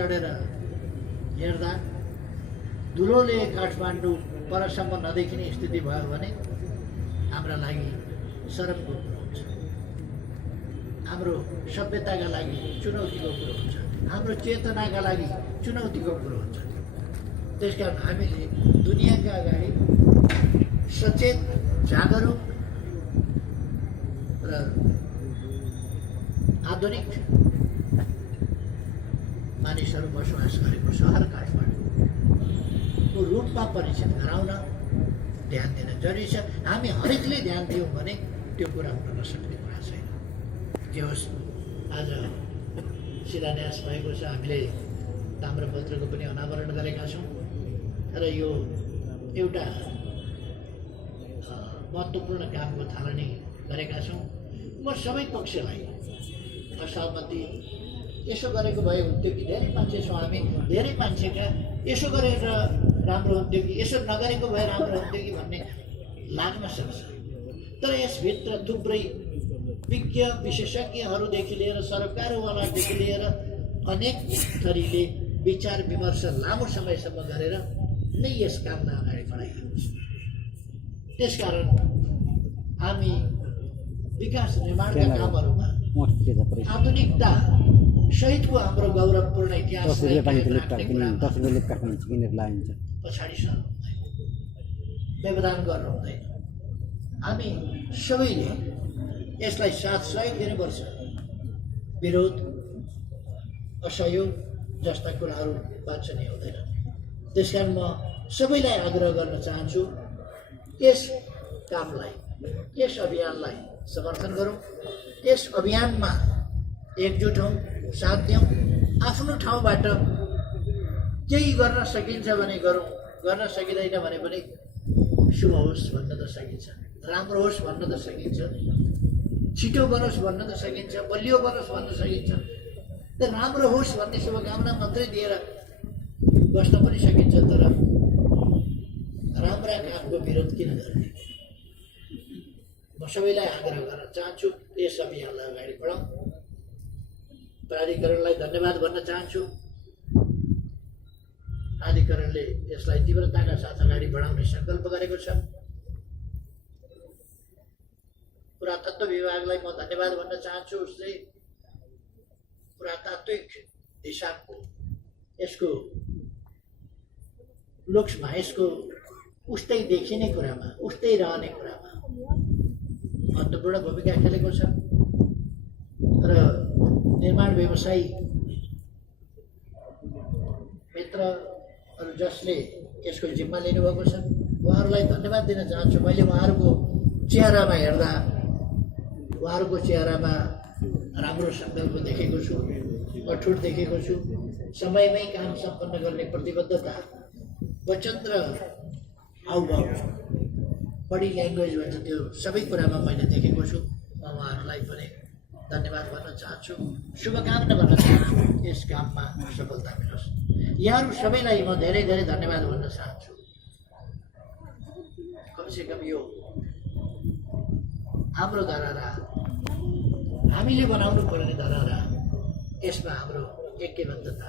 चढेर हेर्दा धुलोले काठमाडौँ परसम्म नदेखिने स्थिति भयो भने हाम्रा लागि शरमको कुरो हुन्छ, हाम्रो सभ्यताका लागि चुनौतीको कुरो हुन्छ, हाम्रो चेतनाका लागि चुनौतीको कुरो हुन्छ। त्यसकारण हामीले दुनियाँका अगाडि सचेत, जागरुक र आधुनिक मानिसहरू बसोबास गरेको सहर काठमाडौँको रूपमा परिचित गराउन ध्यान दिन जरुरी छ। हामी हरेकले ध्यान दियौँ भने त्यो कुरा हुन नसक्ने कुरा छैन। के होस्, आज शिलान्यास भएको छ, हामीले ताम्रपत्रको पनि अनावरण गरेका छौँ र यो एउटा महत्त्वपूर्ण कामको थालनी गरेका छौँ। म सबै पक्षलाई असहमति यसो गरेको भए हुन्थ्यो कि, धेरै मान्छे छौँ हामी, धेरै मान्छेका यसो गरेर राम्रो हुन्थ्यो कि, यसो नगरेको भए राम्रो हुन्थ्यो कि भन्ने लाग्न सक्छ। तर यसभित्र थुप्रै विज्ञ विशेषज्ञहरूदेखि लिएर सरकारवालादेखि लिएर अनेक थरीले विचार विमर्श लामो समयसम्म गरेर नै यस कामलाई अगाडि बढाइएको छ। त्यसकारण हामी विकास निर्माणका कामहरूमा आधुनिकता सहितको हाम्रो गौरवपूर्ण इतिहासलाई पछाडि सर्नु हुँदैन, व्यवधान गर्नु हुँदैन। हामी सबैले यसलाई साथ सहयोग दिनुपर्छ। विरोध, असहयोग जस्ता कुराहरू वाञ्छनीय हुँदैन। त्यसकारण म सबैलाई आग्रह गर्न चाहन्छु, यस कामलाई, यस अभियानलाई समर्थन गरौँ, यस अभियानमा एकजुट हौँ, साथ दिउँ। आफ्नो ठाउँबाट केही गर्न सकिन्छ भने गरौँ, गर्न सकिँदैन भने पनि शुभ होस् भन्न त सकिन्छ, राम्रो होस् भन्न त सकिन्छ, छिटो बनोस् भन्न त सकिन्छ, बलियो बनोस् भन्न सकिन्छ। त राम्रो होस् भन्ने शुभकामना मात्रै दिएर बस्न पनि सकिन्छ, तर राम्रा कामको विरोध किन गर्ने? म सबैलाई आग्रह गर्न चाहन्छु, यस अभियानलाई अगाडि बढाउँ। प्राधिकरणलाई धन्यवाद भन्न चाहन्छु। प्राधिकरणले यसलाई तीव्रताका साथ अगाडि बढाउने सङ्कल्प गरेको छ। पुरातत्व विभागलाई म धन्यवाद भन्न चाहन्छु। उसले पुरातात्विक हिसाबको यसको लुक्समा, यसको उस्तै देखिने कुरामा, उस्तै रहने कुरामा महत्त्वपूर्ण भूमिका खेलेको छ। र निर्माण व्यवसायी मित्रहरू जसले यसको जिम्मा लिनुभएको छ, उहाँहरूलाई धन्यवाद दिन चाहन्छु। मैले उहाँहरूको चेहरामा हेर्दा, उहाँहरूको चेहरामा राम्रो सङ्कल्प देखेको छु, अठुट देखेको छु। समयमै काम सम्पन्न गर्ने प्रतिबद्धता, वचन र हाउभाव, बडी ल्याङ्ग्वेज भन्छ, त्यो सबै कुरामा मैले देखेको छु। म उहाँहरूलाई पनि धन्यवाद भन्न चाहन्छु, शुभकामना भन्न चाहन्छु। यस काममा सफलता मिलोस्। यहाँहरू सबैलाई म धेरै धेरै धन्यवाद भन्न चाहन्छु। कमसेकम यो हाम्रो धरहरा, हामीले बनाउनु पर्ने धरहरा, यसमा हाम्रो ऐक्यबद्धता